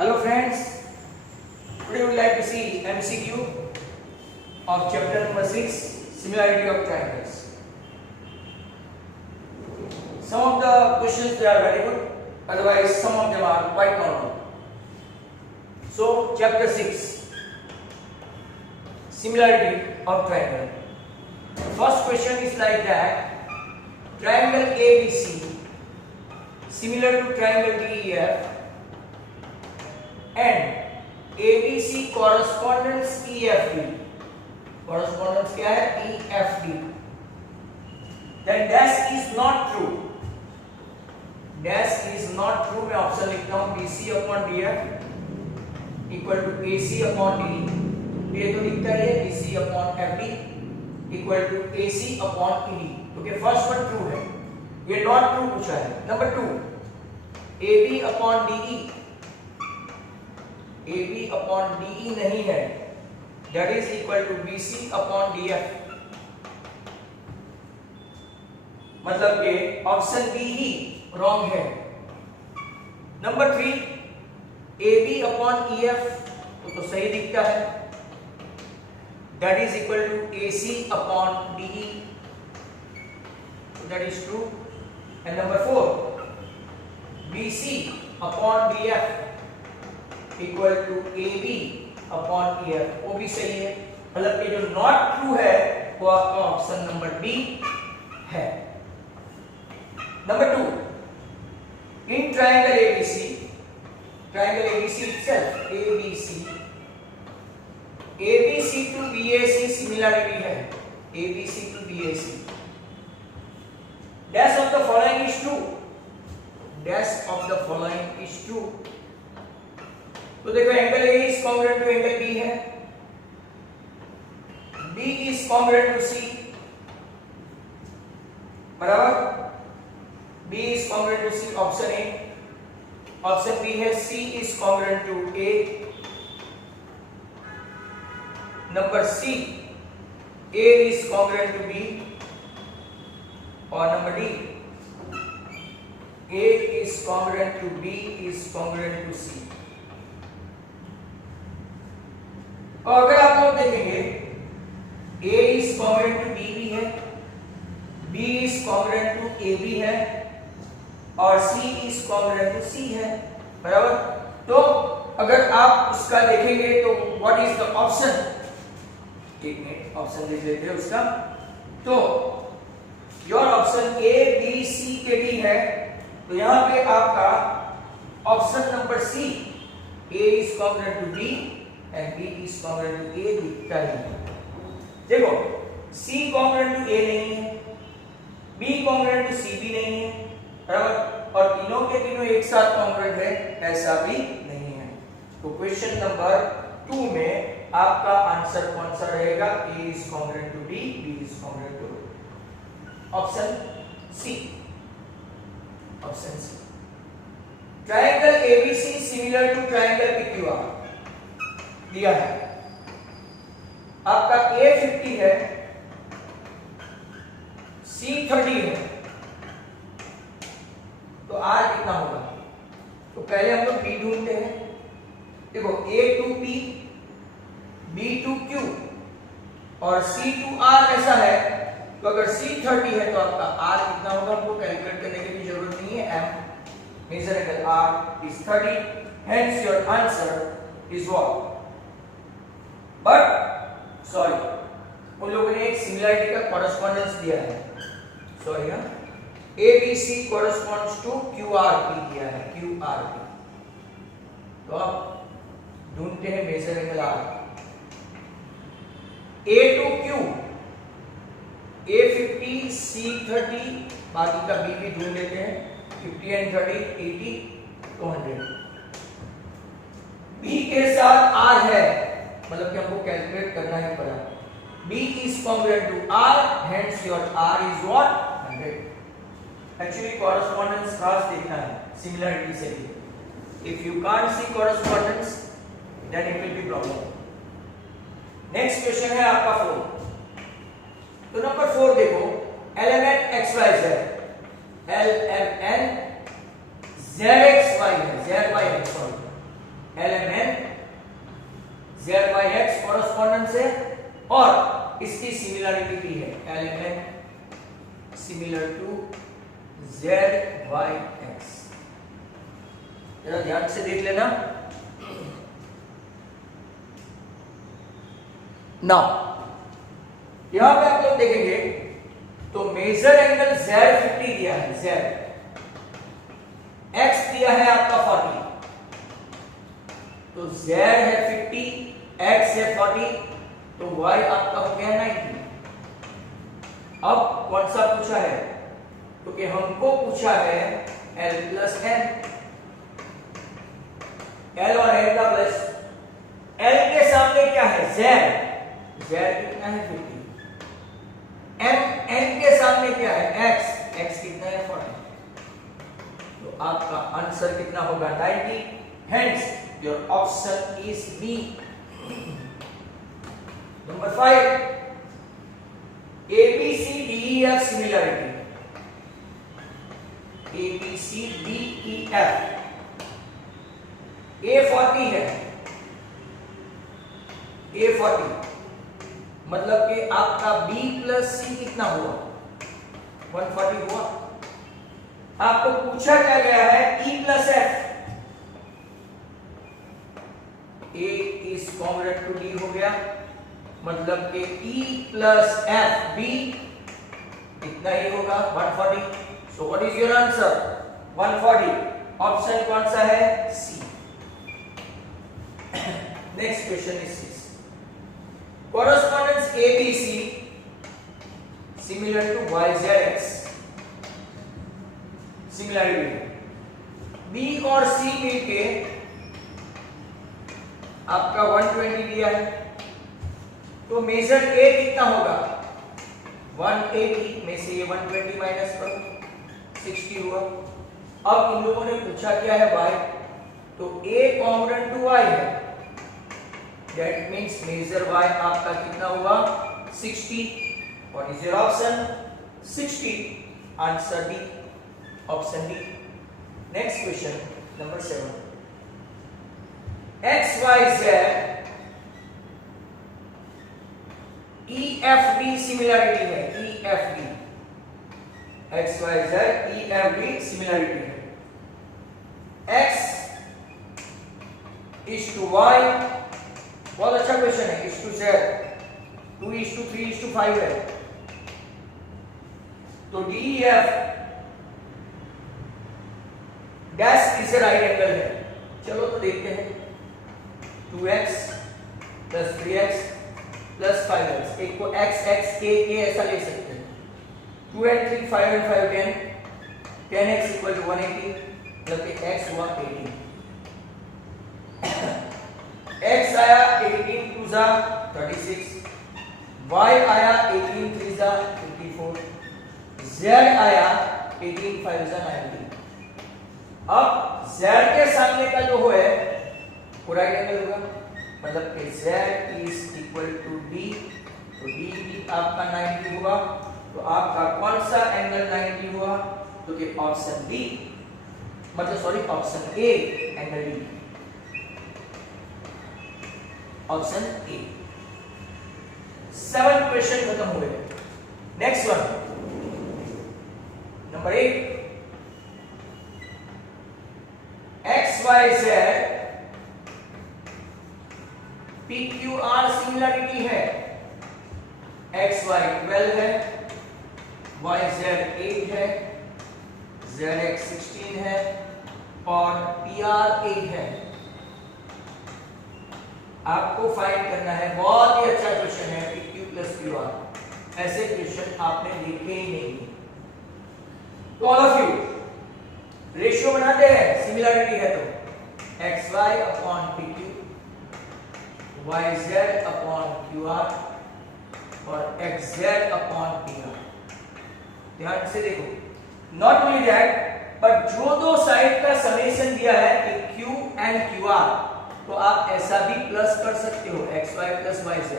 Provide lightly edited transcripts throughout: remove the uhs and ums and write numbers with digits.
Hello friends, today we would like to see MCQ of chapter number 6, similarity of triangles. Some of the questions they are very good, otherwise some of them are quite normal. So chapter 6, similarity of triangle. First question is like that: triangle ABC similar to triangle DEF and ABC correspondence EFD. Correspondence क्या है? EFD. Then dash is not true. Dash is not true. मैं option लिखता हूँ BC upon DF equal to AC upon DD. ये तो दिखता है BC upon FD equal to AC upon ED. Okay, first one true है, ये not true पूछा है. Number 2, AB upon DE. AB upon DE नहीं है, that is equal to BC upon DF. मतलब कि ऑप्शन बी ही रॉन्ग है. Number 3, AB upon EF तो सही दिखता है, that is equal to AC upon DE, so that is true. And number 4, BC upon DF equal to AB upon EF, वो भी सही है. मतलब कि जो नॉट ट्रू है वो आपका ऑप्शन नंबर बी है. Number 2, in triangle ABC, triangle ABC itself, ABC to BAC similarity है. ABC to BAC. Dash of the following is true. Dash of the following is true. तो देखो angle A is congruent to angle B है, B is congruent to C, बराबर. B is congruent to C, option A. Option B है C is congruent to A. Number C, A is congruent to B. और number D, A is congruent to B is congruent to C. और अगर आप लोग देखेंगे A is congruent to B भी है, B is congruent to A भी है और C is congruent to C है, बराबर. तो अगर आप उसका देखेंगे तो व्हाट इज द ऑप्शन, एक मिनट ऑप्शन देख लेते हैं उसका. तो your option A B C के D है, तो यहां पे आपका option number C, A is congruent to B and B is congruent to A दिखता है. देखो C congruent to A नहीं है, B congruent to C भी नहीं है, बराबर. और तीनों के तीनों एक साथ congruent है, ऐसा भी नहीं है. तो क्वेश्चन नंबर 2 में आपका आंसर कौन सा रहेगा? A is congruent to D, B is congruent to option C. Option C. Triangle ABC similar to triangle PQR दिया है. आपका A50 है, C30 है, तो R कितना होगा? तो पहले हम लोग B ढूंढते हैं. देखो A to P, B to Q और C to R ऐसा है, तो अगर C30 है तो आपका R कितना होगा? हमको कैलकुलेट करने की भी जरूरत नहीं है. M measure angle R is 30, hence your answer is what? But sorry, उन लोगों ने एक सिमिलरिटी का कॉरेस्पॉन्डेंस दिया है. सॉरी ना, ABC कॉरेस्पॉन्ड्स टू QRP दिया है, QRP. तो आप ढूंढते हैं measure angle R. A to Q, A50 C30, बाकी का B भी ढूंढ लेते हैं. 50 and 30 80 200. B के साथ R है, मतलब कि हमको कैलकुलेट करना है पड़ा. B is congruent to R, hence your R is what? 100. Actually correspondence खास देखना है similarity से भी. If you can't see correspondence, then it will be problem. Next question है आपका 4. तो नंबर 4 देखो, element XYZ, LMN ZXY है, ZY है, सॉरी lmn z/x कॉरेस्पॉन्डेंस है और इसकी सिमिलरिटी भी है lmn सिमिलर टू z/x। जरा ध्यान से देख लेना। नाउ यहां पे आप लोग देखेंगे तो मेजर एंगल z 50 दिया है, z x दिया है आपका 40, तो z है 50, x है 40, तो y आपका हो गया 90। अब कौन सा पूछा है? क्योंकि हमको पूछा है l प्लस n, l और n का प्लस। l के सामने क्या है? z, z कितना है 50, n के सामने क्या है? x कितना है 40, तो आपका आंसर कितना होगा? 90। Hence your option is B. Number 5, ABCDEF similarity, ABCDEF, A 40 है, A 40 मतलब कि आपका B प्लस C कितना हुआ? 140 हुआ। आपको पूछा क्या गया है? E plus F, A is congruent to D हो गया, मतलब कि E प्लस F B इतना ही होगा 140। So what is your answer? 140। Option कौन सा है? C। Next question is correspondence ABC similar to YZX, similarity B और C मिलके आपका 120 दिया है, तो मेजर A कितना होगा? 180 में से ये 120 माइनस करो 60 हुआ। अब इन लोगों ने पूछा क्या है? Y, तो A कॉन्ग्रुएंट टू Y है, that means measure y आपका कितना हुआ? 60। what is your option? 60। answer D, option D। next question number 7, XYZ EFD similarity है, EFD XYZ EFD सिमिलरिटी है। X is to Y, बहुत अच्छा question है, इस टू z 2:3:5 है, तो DEF डैश किससे राइट एंगल है? चलो तो देखते हैं। 2x plus 3x plus 5x, एक को x x k ऐसा ले सकते हैं। 2 and 3 5 and 5 10, 10x equal to 180, मतलब कि x हुआ 18। x आया 18 2 जा 36, y आया 18 3 जा 54, z आया 18 5 जा 90। अब z के सामने का जो है वो राइट एंगल होगा, मतलब कि z is equal to d, तो d भी आपका 90 हुआ। तो आपका कौन सा एंगल 90 हुआ? तो कि ऑप्शन डी, मतलब sorry option A angle D, option A. 7 question खत्म हुए। Next one number 8, XYZ PQR similarity है, XY 12 है, YZ 8 है, ZX 16 है और PR 8 है। आपको फाइंड करना है, बहुत ही अच्छा क्वेश्चन है PQ प्लस QR, ऐसे क्वेश्चन आपने देखे ही नहीं। तो ऑल ऑफ यू रेशियो बनाते हैं, सिमिलरिटी है तो XY upon PQ, YZ upon QR और XZ अपॉन PR। ध्यान से देखो, नॉट ओनली दैट बट जो दो साइड का समेशन दिया है कि Q एंड QR, तो आप ऐसा भी प्लस कर सकते हो XY प्लस YZ,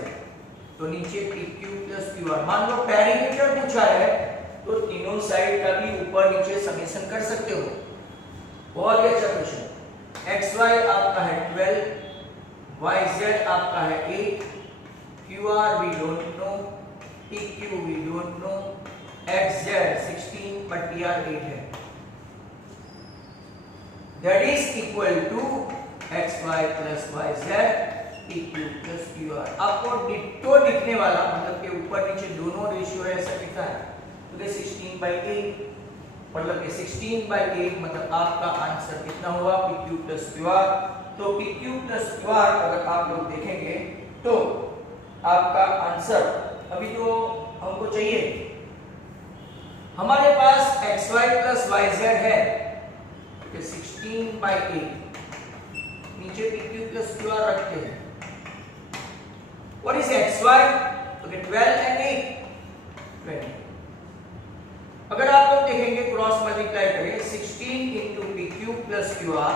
तो नीचे PQ प्लस QR। मान लो पेरीमीटर पूछा है तो तीनों साइड का भी ऊपर नीचे समेशन कर सकते हो। बहुत ही अच्छा क्वेश्चन। XY आपका है 12, YZ आपका है 8, QR we don't know, PQ we don't know, XZ 16 but PR 8 है। That is equal to XY plus YZ PQ plus QR। आपको डिट्टो दिखने वाला मतलब के ऊपर नीचे दोनों रेशियो है ऐसा दिखता है, तो ये 16/8 मतलब ये 16/8 मतलब आपका आंसर कितना हुआ PQ plus QR। तो PQ plus QR अगर आप लोग देखेंगे तो आपका आंसर अभी जो हमको चाहिए, हमारे पास XY plus YZ है तो 16/8, नीचे PQ plus QR रखते हैं। What is XY? Okay, 12 and 8 20। अगर आप लोग देखेंगे क्रॉस मल्टीप्लाई करें 16 into PQ plus QR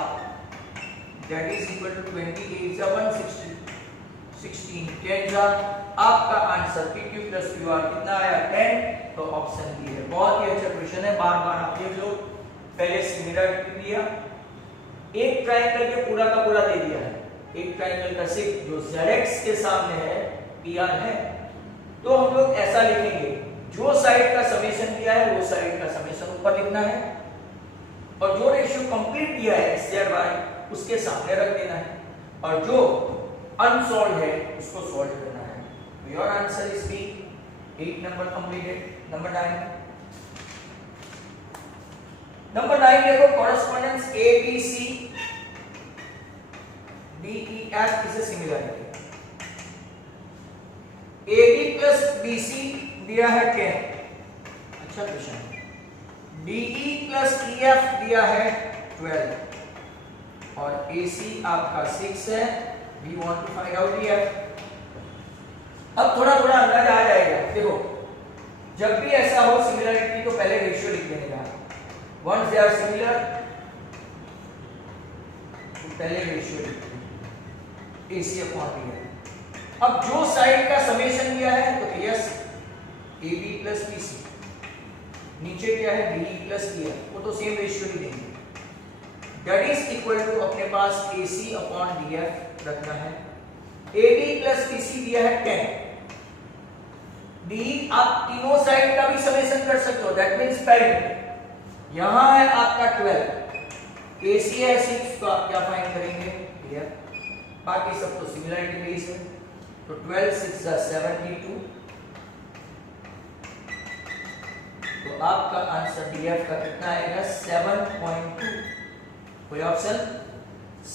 that is equal to 28 160 16 10 आपका आंसर PQ plus QR कितना आया 10। तो ऑप्शन बी है। बहुत ही अच्छा क्वेश्चन है, बार बार आप देख लो। पहले सिमिलरिटी दिया, एक ट्रायंगल के पूरा का पूरा दे दिया है, एक ट्रायंगल का सिर्फ जो ZX के सामने है PR है, तो हम लोग ऐसा लिखेंगे जो साइड का समेशन दिया है वो साइड का समेशन ऊपर लिखना है और जो रेशियो कंप्लीट दिया है XZ उसके सामने रख देना है और जो अनसॉल्व है उसको सॉल्व करना है। तो योर आंसर इज बी। 8 नंबर कंप्लीटेड। नंबर 9 देखो, correspondence ABC DEF is a similarity। AB plus BC दिया है 10, अच्छा क्वेश्चन है। DE plus EF दिया है 12 और AC आपका 6 है। We want to find out EF। अब थोड़ा थोड़ा अंदाजा आ जाएगा। देखो जब भी ऐसा हो सिमिलरिटी तो पहले रेशियो लिख देने का, once they are similar तो पहले रेशियो लिख देंगे AC अपॉन BF। अब जो साइड का समेशन दिया है तो यस AB प्लस BC, नीचे क्या है DE प्लस EF, वो तो सेम रेशियो ही देंगे। दैट इज इक्वल टू अपने पास AC अपॉन DF रखना है। AB प्लस BC दिया है 10, DE आप तीनों साइड का भी समेशन कर सकते हो, दैट मींस पेरेंट। यहां है आपका 12, AC है 6, तो आप क्या फाइंड करेंगे DF। बाकी सब तो सिमिलरिटी बेस है, तो 12 6 72, तो आपका आंसर DF का कितना आएगा 7.2। कोई option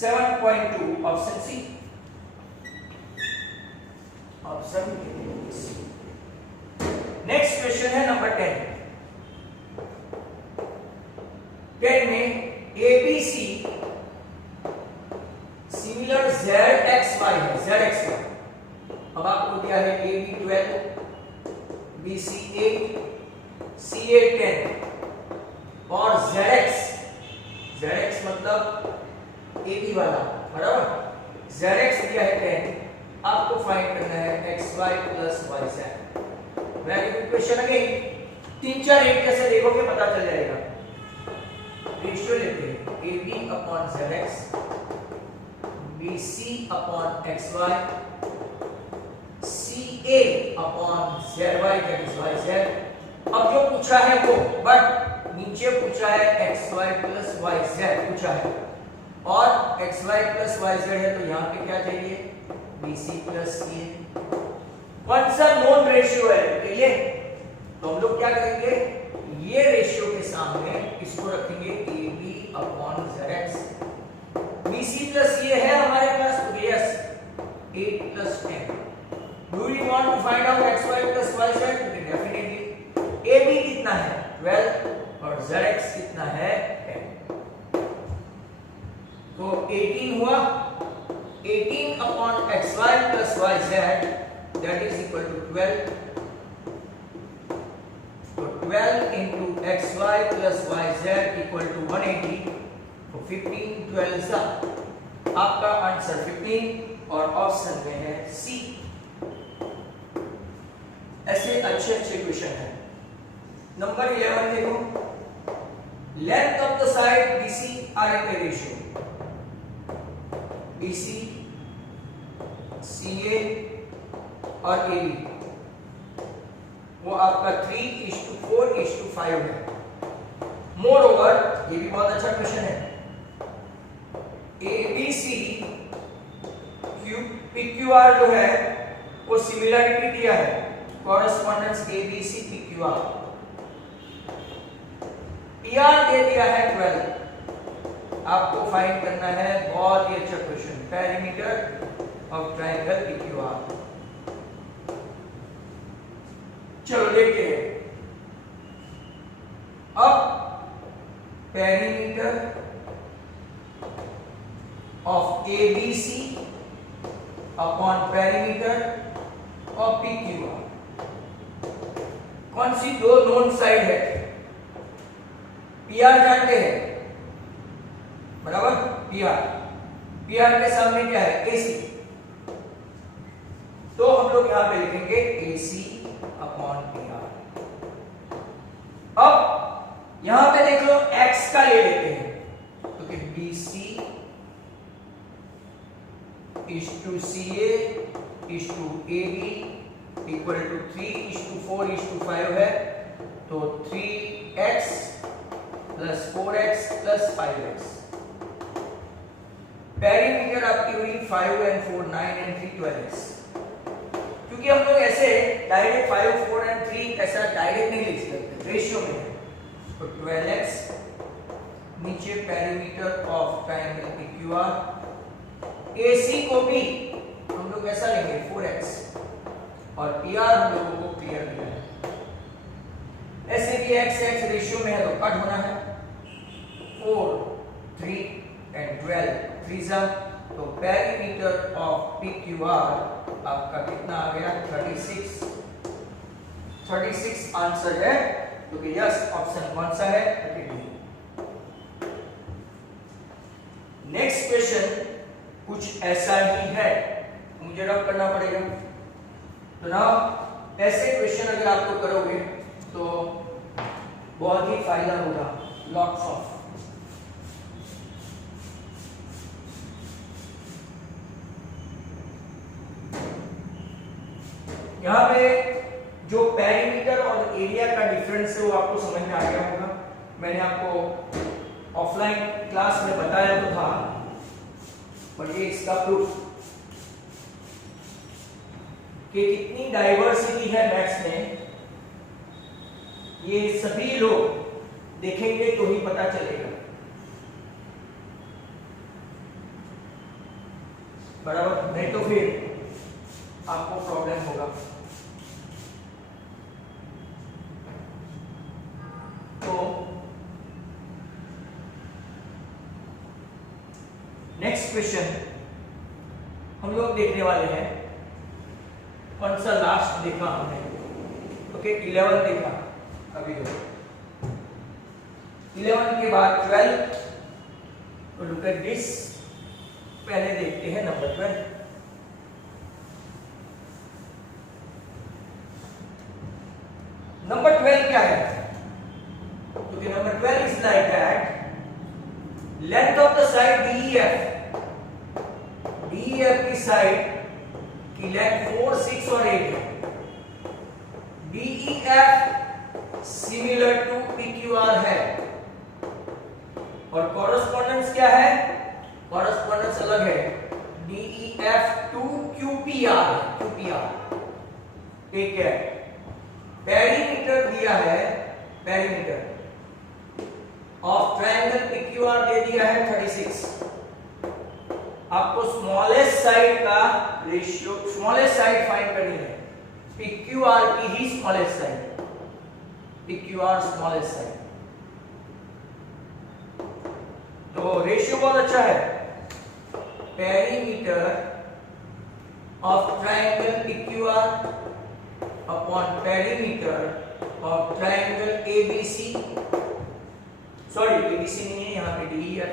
7.2 option C, option C. Next question है नंबर 10 में ABC सिमिलर ZXY है, ZXY। अब आपको दिया है AB 12, BC 8, CA 10 और ZX मतलब AB वाला, बराबर। ZX दिया है 10, आपको फाइंड करना है XY plus YZ। Very good question. Again 3-4 एक जैसे देखोगे पता चल जाएगा। रेशियो लेते हैं AB upon ZX, BC upon XY, CA upon ZY that is YZ। अब जो पूछा है वो, बट नीचे पूछा है XY प्लस YZ पूछा है और XY प्लस YZ है, तो यहाँ पे क्या चाहिए BC प्लस CA। कौन सा नोन रेशियो है ये, तो हम लोग क्या करेंगे, ये रेशियो के सामने इसको रखेंगे AB upon ZX। BC plus ये है हमारे पास, तो yes 8 plus 10। Do you want to find out XY plus YZ? Definitely AB कितना है 12 और ZX कितना है 10, तो 18 हुआ। 18 upon XY plus YZ that is equal to 12, so 12 into XY plus YZ equal to 180, तो 15 12 सा आपका आंसर 15 और ऑप्शन में है सी। ऐसे अच्छे क्वेश्चन है। नंबर 11 देखो, length of the side BC are in the ratio, BC और ए बी वो आपका 3:4:5 है। मोर ओवर, ये भी बहुत अच्छा क्वेश्चन है, ABC PQR जो है वो सिमिलरिटी दिया है, कॉरेस्पॉन्डेंस ABC PQR, PR दे दिया है 12। आपको फाइंड करना है, बहुत ही अच्छा question, perimeter of triangle PQR। चलो देखते हैं। अब perimeter of ABC upon perimeter of PQR, कौन सी दो नोन साइड है? PR जानते हैं, बराबर, PR के सामने क्या है? AC। तो हम लोग यहां पे लिखेंगे AC अपॉन PR। अब यहां पे देख लो x का ले लेते हैं, तो कि BC is to CA is to AB equal to 3:4:5 है, तो 3x plus 4x plus 5x। Perimeter आपकी हुई 5 and 4 9 and 3 12x। क्योंकि हम लोग ऐसे डायरेक्ट 5 4 and 3 ऐसा डायरेक्ट नहीं लिख सकते, रेशियो में है, तो 12x नीचे perimeter of triangle PQR। AC को भी हम लोग ऐसा लेंगे 4x, और PR हम लोगों को क्लियर किया है, ऐसे भी x रेशियो में है तो कट होना है, 4 3 and 12 3 तो पेरीमीटर ऑफ PQR आपका कितना आ गया? 36 आंसर है, क्योंकि यस ऑप्शन कौन सा है? 32। नेक्स्ट क्वेश्चन कुछ ऐसा ही है, मुझे रब करना पड़ेगा। तो ना ऐसे क्वेश्चन अगर आपको करोगे तो बहुत ही फायदा होगा, लॉट्स ऑफ। यहां पे जो पेरीमीटर और एरिया का डिफरेंस है वो आपको समझ में आ गया होगा। मैंने आपको ऑफलाइन क्लास में बताया तो था, पर ये इसका प्रूफ कि कितनी डाइवर्सिटी है मैथ्स में, ये सभी लोग देखेंगे तो ही पता चलेगा, बराबर, नहीं तो फिर आपको प्रॉब्लम होगा। तो नेक्स्ट क्वेश्चन हम लोग देखने वाले हैं, कौन सा लास्ट देखा हमने? ओके 11 देखा अभी, 11 के बाद 12। तो लुक एट दिस, पहले देखते हैं नंबर 12। नंबर 12 क्या है? क्योंकि number 12 is like that, length of the side DEF की साइड की लेंथ 4 6 और 8 है। DEF सिमिलर टू PQR है, और कॉरेस्पॉन्डेंस क्या है? कॉरेस्पॉन्डेंस अलग है, DEF टू QPR एक है। पेरीमीटर दिया है, पेरीमीटर ऑफ ट्रायंगल PQR दे दिया है 36। आपको स्मॉलेस्ट साइड का रेशियो, स्मॉलेस्ट साइड फाइंड करनी है, PQR की ही smallest side, PQR smallest side. तो रेशियो बहुत अच्छा है, perimeter of triangle PQR upon perimeter of triangle ABC, sorry ABC नहीं है यहाँ पे, DEF।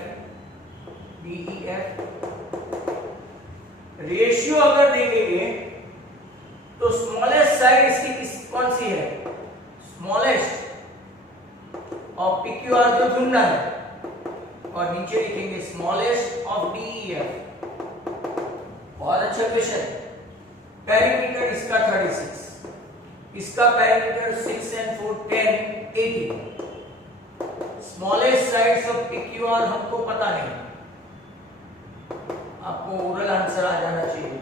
रेशियो अगर देखेंगे तो स्मॉलेस्ट साइड इसकी कौन सी है? स्मॉलेस्ट ऑफ PQR जो ढूंढना है, और नीचे लिखेंगे स्मॉलेस्ट ऑफ DEF। बहुत अच्छा क्वेश्चन, पेरीमीटर इसका 36, इसका perimeter 6 and 4 10 18। Smallest sides of PQR हमको पता नहीं, आपको ओरल आंसर आ जाना चाहिए।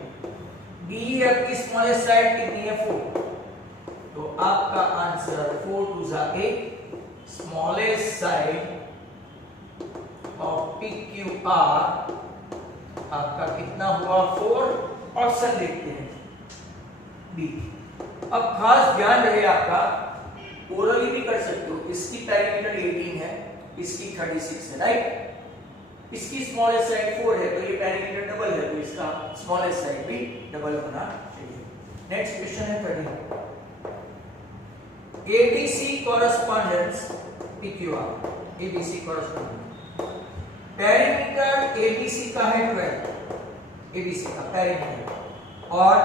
BEF की स्मॉलेस्ट साइड कितनी है 4, तो आपका answer 4 2 8, smallest side of PQR आपका कितना हुआ 4। ऑप्शन देखते हैं बी। अब खास ध्यान रहे आपका, ओरली भी कर सकते हो, इसकी पेरीमीटर 18 है, इसकी 36 है, राइट। इसकी स्मॉलेस्ट साइड 4 है, तो ये पेरीमीटर डबल है, तो इसका स्मॉलेस्ट साइड भी डबल होना चाहिए। नेक्स्ट क्वेश्चन है 13। ABC correspondence PQR, ABC correspondence, perimeter ABC का है 12, ABC का पेरीमीटर, और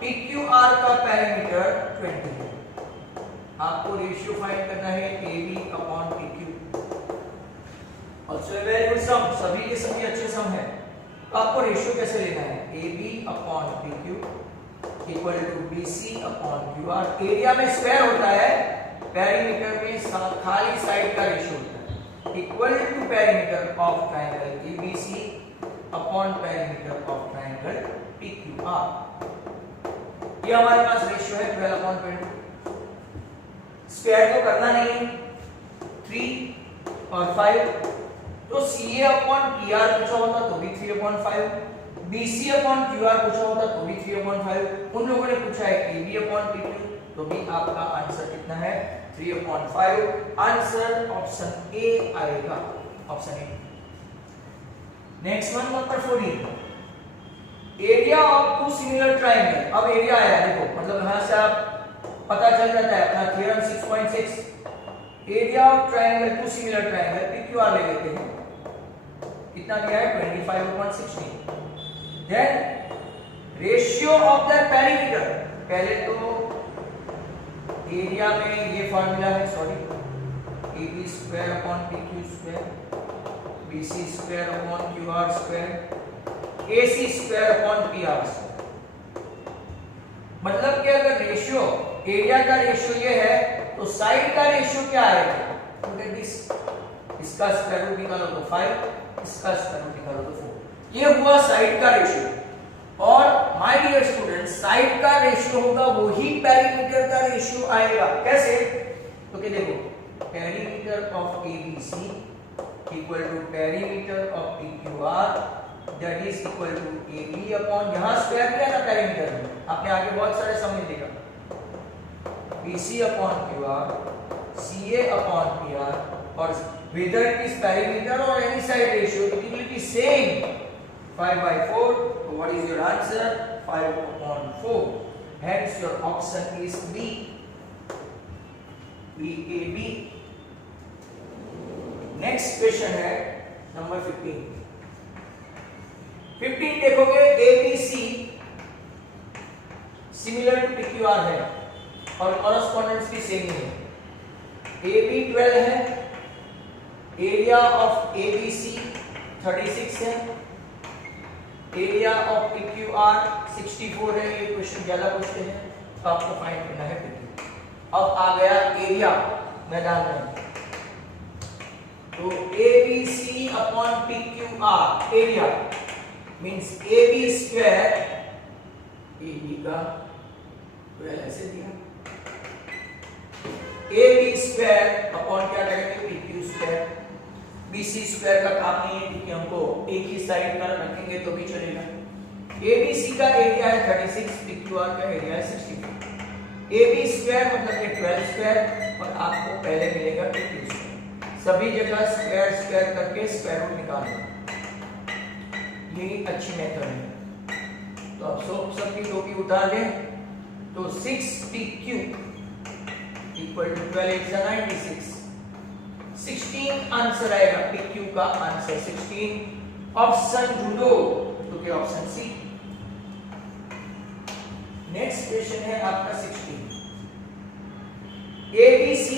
PQR का पेरीमीटर 20 है। आपको रेशियो फाइंड करना है AB upon PQ। Also very good sum, सभी के सभी अच्छे सम है। तो आपको रेशियो कैसे लेना है, AB upon PQ equal to BC upon QR। Area में स्क्वायर होता है, पेरीमीटर में खाली साइड का रेशियो होता है, equal to perimeter of triangle ABC upon perimeter of triangle PQR। ये हमारे पास रेशियो है 12 अपॉन 20। स्क्वायर तो करना नहीं है, 3 और 5, तो CA अपॉन PR पूछा होता तो भी 3 अपॉन 5, BC अपॉन QR पूछा होता तो भी 3 अपॉन 5, उन लोगों ने पूछा है AB अपॉन PQ, तो भी आपका आंसर कितना है 3 अपॉन 5। आंसर ऑप्शन ए आएगा, option A. Next one number 14, area of two similar triangle. अब एरिया आया, देखो मतलब यहां से आप पता चल जाता है अपना theorem 6.6। Area of triangle to similar triangle PQR ले लेते हैं, कितना दिया है 25/16। Then ratio of the perimeter, पहले तो एरिया में ये फार्मूला है, sorry, AB square upon PQ square, BC square upon QR square, AC square upon PR square. मतलब कि अगर रेशियो, एरिया का रेशियो ये है, तो साइड का रेशियो क्या आएगा, इसका स्क्वायर रूट निकालो तो 5, इसका स्क्वायर रूट निकालो तो 4। ये हुआ साइड का रेशियो। और माय डियर स्टूडेंट्स, साइड का रेशियो होगा वही पेरीमीटर का रेशियो आएगा। कैसे, तो क्या देखो, perimeter of ABC equal to perimeter of PQR that is equal to AB upon, यहां स्क्वायर किया ना पेरीमीटर में, आपने आगे बहुत सारे सम में देखा, BC upon QR, CA upon PR, और whether it is perimeter or any side ratio it will be same 5/4. So what is your answer? 5 upon 4. Hence your option is B, BAB. Next question है number 15। 15 देखोगे ABC similar to PQR है और correspondence भी same ही है। AB 12 है, area of ABC 36 है, area of PQR 64 है। ये क्वेश्चन ज्यादा पूछते हैं, तो आपको फाइंड करना है PQ। अब आ गया एरिया मैदान में, तो ABC upon PQR area means AB square, AB का 12 ऐसे दिया, AB स्क्वायर अपॉन क्या करेंगे PQ स्क्वायर। BC स्क्वायर का काम नहीं है क्योंकि हमको एक ही साइड का रखेंगे तो भी चलेगा। ABC का एरिया है 36, PQR का एरिया है 64। AB स्क्वायर मतलब कि 12 स्क्वायर, और आपको पहले मिलेगा PQ स्क्वायर। सभी जगह स्क्वायर स्क्वायर करके स्क्वायर रूट निकालना, यही अच्छी मेथड है। तो अब सबकी टोपी उतार दें, तो 6PQ इक्वल टू 12 8 96, 16 आंसर आएगा। PQ का आंसर 16। ऑप्शन ढूंढो, तो क्या ऑप्शन सी। नेक्स्ट क्वेश्चन है आपका 16। ABC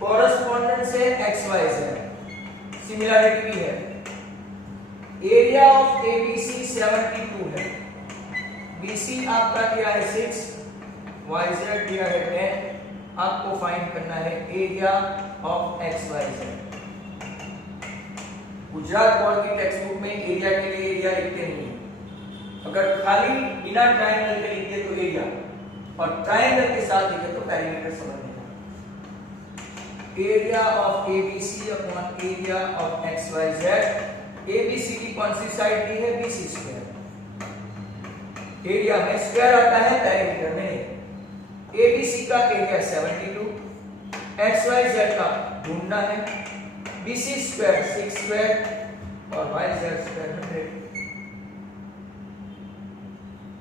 कॉरेस्पॉन्डेंस है XYZ, सिमिलरिटी भी है। एरिया ऑफ ABC 72 है, BC आपका दिया है 6, YZ दिया है 10, आपको फाइंड करना है area of XYZ। Gujarat board की टेक्स्ट बुक में एरिया के लिए एरिया लिखते नहीं है, अगर खाली बिना ट्रायंगल के लिखे तो एरिया, और ट्रायंगल के साथ लिखे तो पेरीमीटर समझने का। Area of ABC upon area of XYZ। ABC की कौन सी साइड दी है? BC square. एरिया में स्क्वायर आता है, पेरीमीटर में नहीं। ABC का एरिया 72, XYZ का ढूंढना है, BC स्क्वायर 6 स्क्वायर और YZ स्क्वायर 100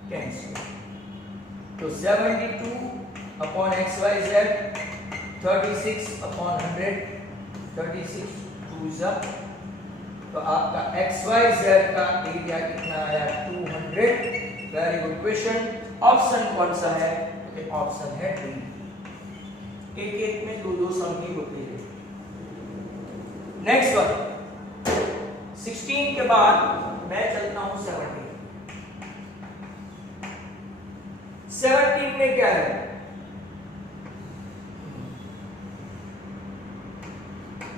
10 स्क्वायर। तो 72 अपॉन XYZ 36 अपॉन 100, 36 2 जा, तो आपका XYZ का एरिया कितना आया? 200। Very good question. ऑप्शन कौन सा है? ऑप्शन है डी। एक एक में दो दो सम ही होती है। नेक्स्ट वन 16 के बाद मैं चलता हूं 17 में क्या है?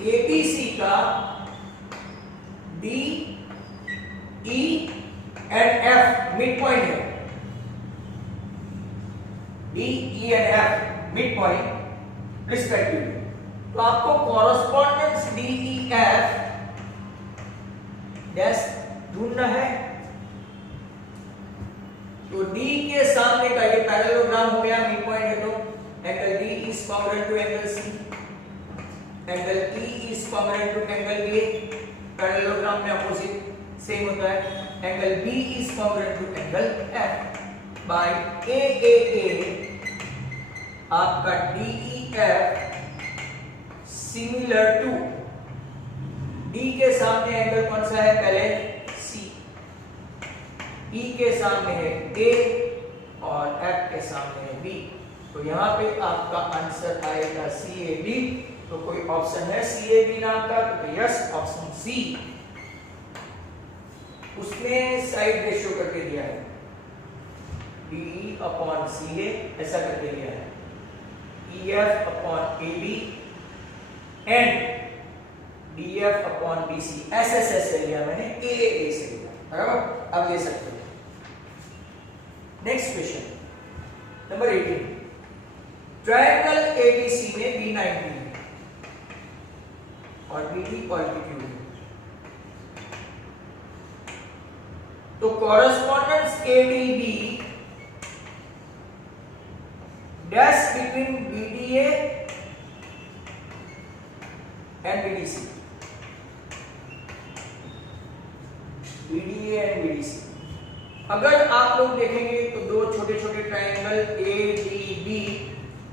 ABC का D, E and F mid point है। D, E and F mid point respectively. तो आपको correspondence D, E, F dash ढूंढना है। तो D के सामने का ये पैरेललोग्राम हो गया, मिड पॉइंट है, तो angle D is congruent to angle C, angle E is congruent to angle A, parallelogram में अपोजिट सेम होता है। Angle B is congruent to angle F by AAA आपका DEF सिमिलर टू D के सामने angle कौन सा है? पहले C, E के सामने है A और F के सामने है B। तो यहाँ पे आपका आंसर आएगा CAB। तो कोई ऑप्शन है CAB नाम का? तो यस, ऑप्शन C। उसने साइड रेशियो करके दिया है DE अपॉन CA, ऐसा करके दिया है EF upon AB and DF upon BC। ऐसे से लिया मैंने, AAA से लिया, बराबर? अब ले सकते हो। Next question number 18। Triangle ABC में B90 है और BD ऑल्टीट्यूड है, तो correspondence ADB dash between BDA and BDC। BDA and BDC अगर आप लोग देखेंगे तो दो छोटे छोटे triangle ADB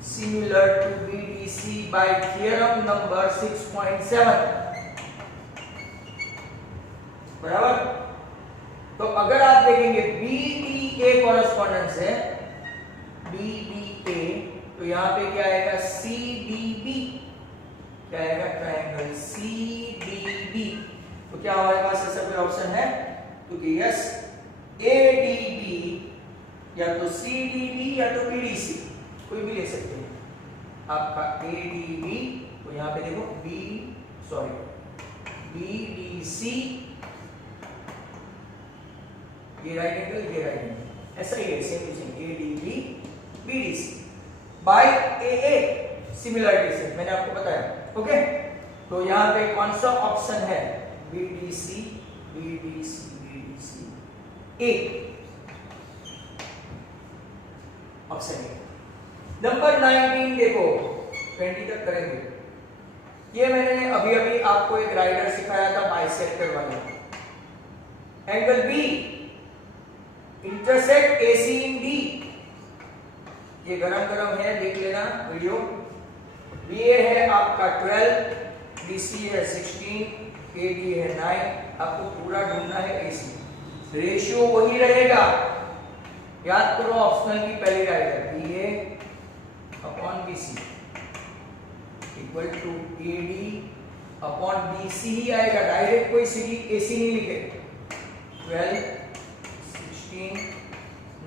similar to BDC by theorem number 6.7, बराबर? तो अगर आप देखेंगे BDA कॉरेस्पॉन्डेंस है, BDA, तो यहां पे क्या आएगा? CDB, क्या आएगा? Triangle CDB। तो क्या हमारे पास ऐसा कोई ऑप्शन है? क्योंकि यस, ADB या तो CDB या तो BDC, कोई भी ले सकते हैं। आपका ADB, तो यहां पे देखो BDC, ये राइट एंगल, ये राइट एंगल, ऐसा ही है, same to same. ADB BDC बाय AA सिमिलरिटी से मैंने आपको बताया, ओके? तो यहां पे कौन सा ऑप्शन है? BDC A, option A. Number 19 देखो, 20 तक करेंगे। ये मैंने अभी अभी आपको एक राइडर सिखाया था, बाइसेक्टर वाला। एंगल B इंटरसेक्ट AC इन D, ये गरम है, देख लेना वीडियो। BA है आपका 12, BC है 16, AD है 9। आपको पूरा ढूंढना है AC। रेशियो वही रहेगा, याद करो ऑप्शनल की पहली rider BA upon BC equal to AD upon BC ही आएगा, डायरेक्ट कोई AC नहीं लिखे। 12, 16,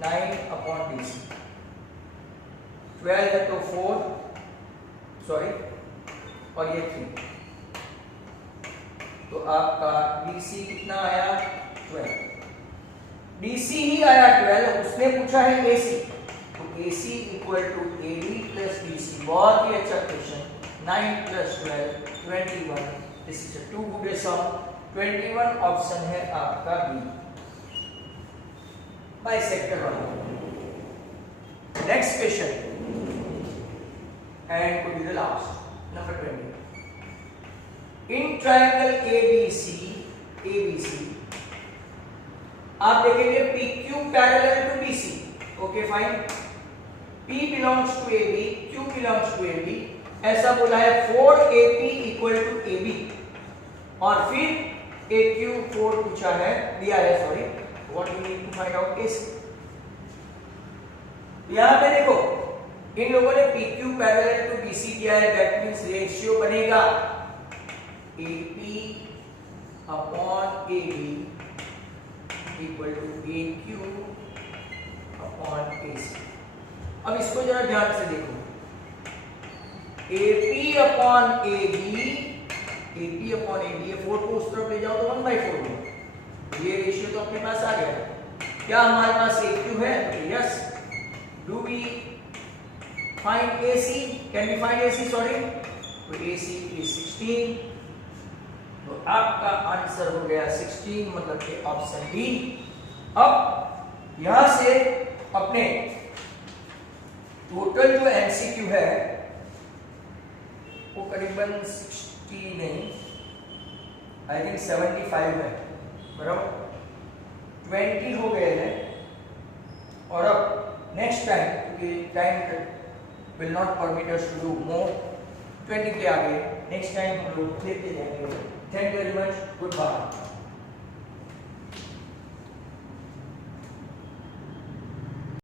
9/DC। 12 है तो 4 सॉरी और ये 3, तो आपका DC कितना आया 12। DC ही आया 12, उसने पूछा है AC, तो AC equal to AD plus DC। बहुत ही अच्छा question. 9 plus 12 21, this is a 2 good sum. 21 option है आपका बी, बाइसेक्टर वाला। Next question and could be the last, number 20। In triangle ABC आप देखेंगे PQ parallel to BC। Okay fine, P belongs to AB, Q belongs to AB, ऐसा बोला है 4AP equal to AB, और फिर AQ 4 पूछा है, दिया है sorry, what you need to find out AC। यहां पे देखो इन लोगों ने PQ पैरेलल टू BC दिया है, दैट मींस रेशियो बनेगा AP upon AB equal to AQ upon AC। अब इसको जरा ध्यान से देखो, AP अपॉन AB, ये 4 को उस तरफ ले जाओ तो 1/4 हो, ये रेशियो तो अपने पास आ गया। क्या हमारे पास AQ है? Yes. Do we find AC? Can we find AC? Sorry, तो AC इज 16, तो आपका आंसर हो गया 16, मतलब कि ऑप्शन बी। अब यहां से अपने टोटल जो MCQ है वो करीबन 60 नहीं, आई थिंक 75 है, बराबर 20 हो गए हैं। और अब नेक्स्ट टाइम, क्योंकि time will not permit us to do more 20 के आगे, नेक्स्ट टाइम हम लोग देखते जाएंगे। Thank you very much, good bye.